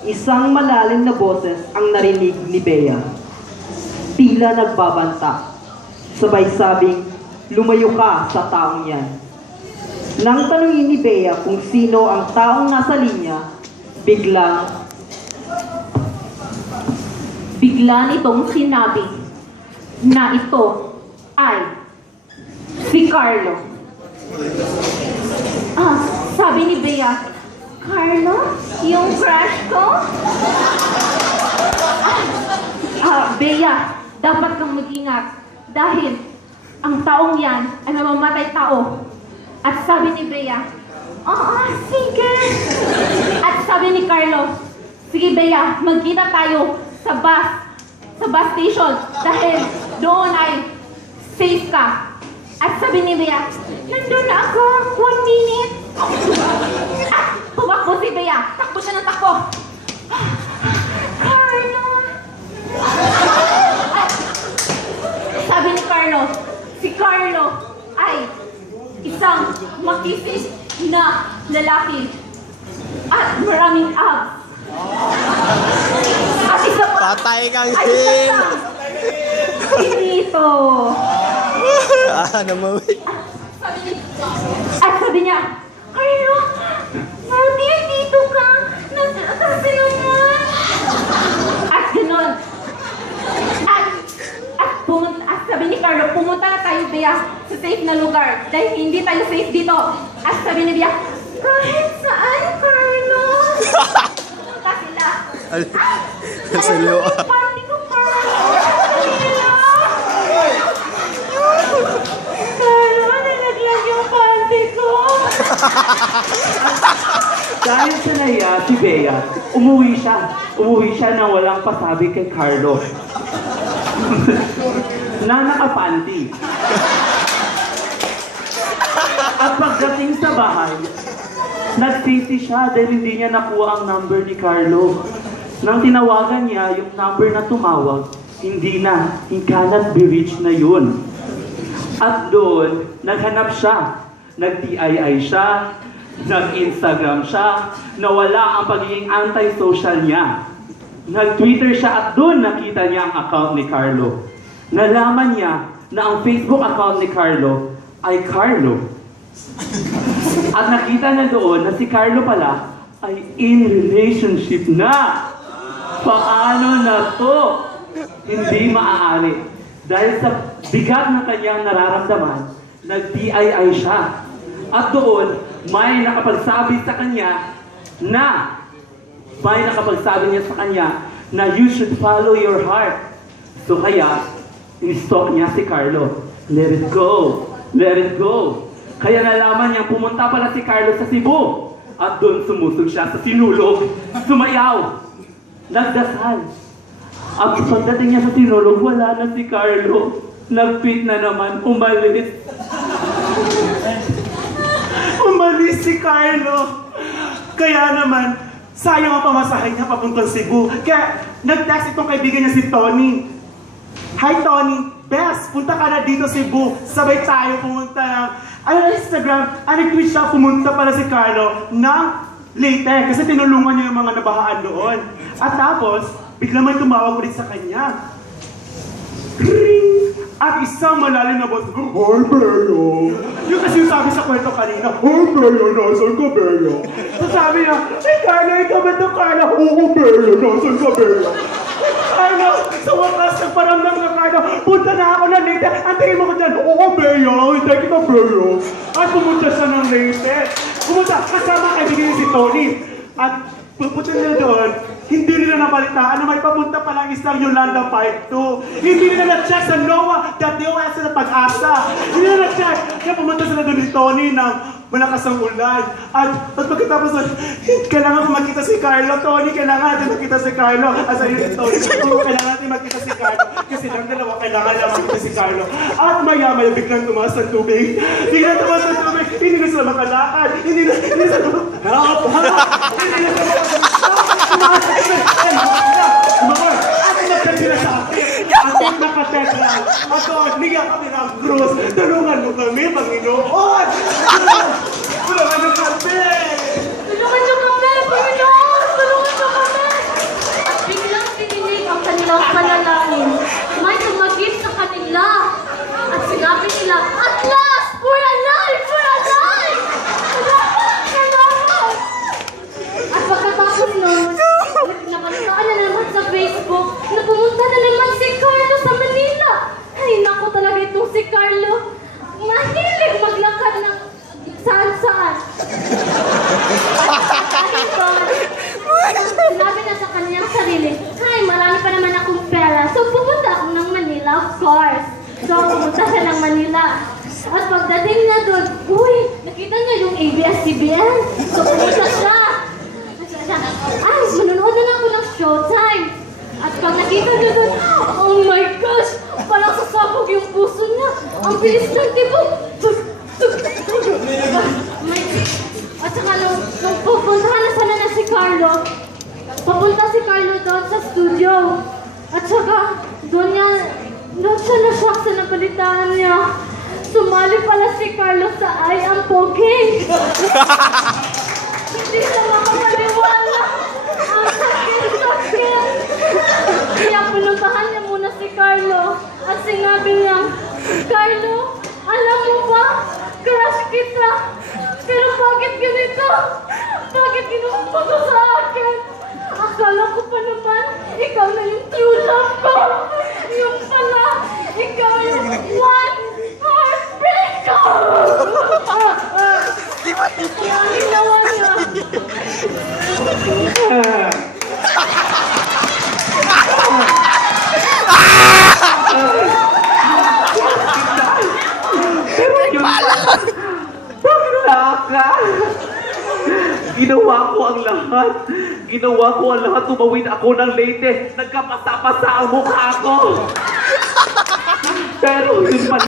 Isang malalim na boses ang narinig ni Bea. Tila nagbabanta. Sabay sabing, lumayo ka sa taong yan. Nang tanungin ni Bea kung sino ang taong nasa linya, bigla nitong sinabi na ito ay si Carlo. Sabi ni Bea, Carlo? Yung crush ko? Bea, dapat kang mag-ingat dahil ang taong yan ay mamamatay tao. At sabi ni Bea, sige. At sabi ni Carlo, sige Bea, magkita tayo sa bus station dahil doon ay safe ka. At sabi ni Bea, nandun na ako, 1 minute. Tumakbo si Bea. Takbo siya ng takbo. Carlo! At sabi ni Carlo, si Carlo ay isang makisig na lalaki at maraming abs. At isa pa, Patay kang Hin! hindi ito. Namawit. At sabi niya, Carlo, Marty, dito ka. Kasi naman. At gano'n. At sabi ni Carlo, pumunta na tayo, Bea, sa safe na lugar. Dahil hindi tayo safe dito. At sabi ni Bea, kahit saan, Carlo? Pumunta sila. Nasaliw. Party ko, Carlo. Carlo, nalaglag yung party ko. Dahil sa naya, si Bea, umuwi siya nang walang pasabi kay Carlo. Na nakapanty. At pagdating sa bahay, nag-busy siya dahil hindi niya nakuha ang number ni Carlo. Nang tinawagan niya yung number na tumawag, hindi na, he cannot be reached na yun. At doon, naghanap siya. Nag-TII siya, nag-Instagram siya, nawala ang pagiging anti-social niya. Nag-Twitter siya at doon nakita niya ang account ni Carlo. Nalaman niya na ang Facebook account ni Carlo ay Carlo. At nakita na doon na si Carlo pala ay in relationship na. Paano na to? Hindi maaari. Dahil sa bigat ng kanyang nararamdaman, nag-TII siya. At doon, may nakapagsabi sa kanya na you should follow your heart. So kaya, in-stalk niya si Carlo. Let it go. Let it go. Kaya nalaman niya, pumunta pala si Carlo sa Cebu. At doon sumusog siya sa sinulog. Sumayaw. Nagdasal. At pagdating niya sa sinulog, wala na si Carlo. Nag-fit na naman, umalis. Umalis si Carlo. Kaya naman, sayang ang pamasahe niya papuntang Cebu. Kaya nag-text itong kaibigan niya si Tony. Hi Tony, best, punta ka na dito Cebu. Sabay tayo pumunta ng Instagram. Nag-tweet siya, pumunta pala si Carlo ng Leyte kasi tinulungan niya yung mga nabahaan doon. At tapos, bigla may tumawag ulit sa kanya. Ring! At isang malalim na boss, Hi, Bea! Yung kasi yung sabi sa kwento kanina, Hi, Bea! Nasaan ka, Bea? So sabi niya, Hey, Carlo, ikaw ba ito, Carlo? Oo, Bea! Nasaan ka, Bea? Carlo, sa wakas, nagparamdam ka, Carlo. Punta na ako ng Leyte. Antayin mo ko dyan. Oo, Bea! Hindi kita, Bea! At pumunta siya ng Leyte. Pumunta, kasama kaibigan niya si Tony. At pupunta nila doon, hindi nila napalitaan na may papunta palang isang Yolanda Part 2. Hindi nila na-check sa NOAA.DOS na Pag-asa. Hindi nila na-check. Kaya pumunta sila doon ni Tony ng malakas ang ulan. At pagkatapos doon, kailangan ko makita si Carlo. Tony, kailangan natin makita si Carlo. At sabi ni Tony, kailangan natin makita si Carlo. Kasi lang dalawa, kailangan lang makita si Carlo. At maya-maya biglang tumaas ang tubig. Biglang tumaas ang tubig. Hindi na sila makalakad. Hindi na sila help! Hindi na sila Ating nakatetra, ato, niya kami ng krus, tulungan mo kami, Panginoon! Tulungan mo kami! Tulungan niyo kami, Panginoon! Tulungan papunta siya ng Manila. At pagdating niya doon, uy, nakita niya yung ABS-CBN. So pumunta siya. Ay, manonood na lang ako ng Showtime. At pag nakita niya doon, oh my gosh, parang sasabog yung puso niya. Ang bilis ng tibok. At saka nung pupuntahan na sana na si Carlo, papunta si Carlo doon sa studio. At saka, doon siya na-shock sa napalitaan niya. Sumali pala si Carlo sa I Am Poking. Hindi siya makapaniwala. Ang sakit-sakit. Kaya pinuntahan niya muna si Carlo. At sinabi niya, Carlo, alam mo ba, crush kita. Pero bakit ganito? Bakit ginusto ko sa akin? Akala ko pa naman, ikaw na yung true love ko. Yung pala, ikaw yung one heartbreaker! Kaya ang ginawa niya. Baka! Ginawa ko ang lahat. Ginawa ko ang lahat. Tumawid ako ng Leyte. Nagkapasa-pasa ang mukha ko. Pero yun pala.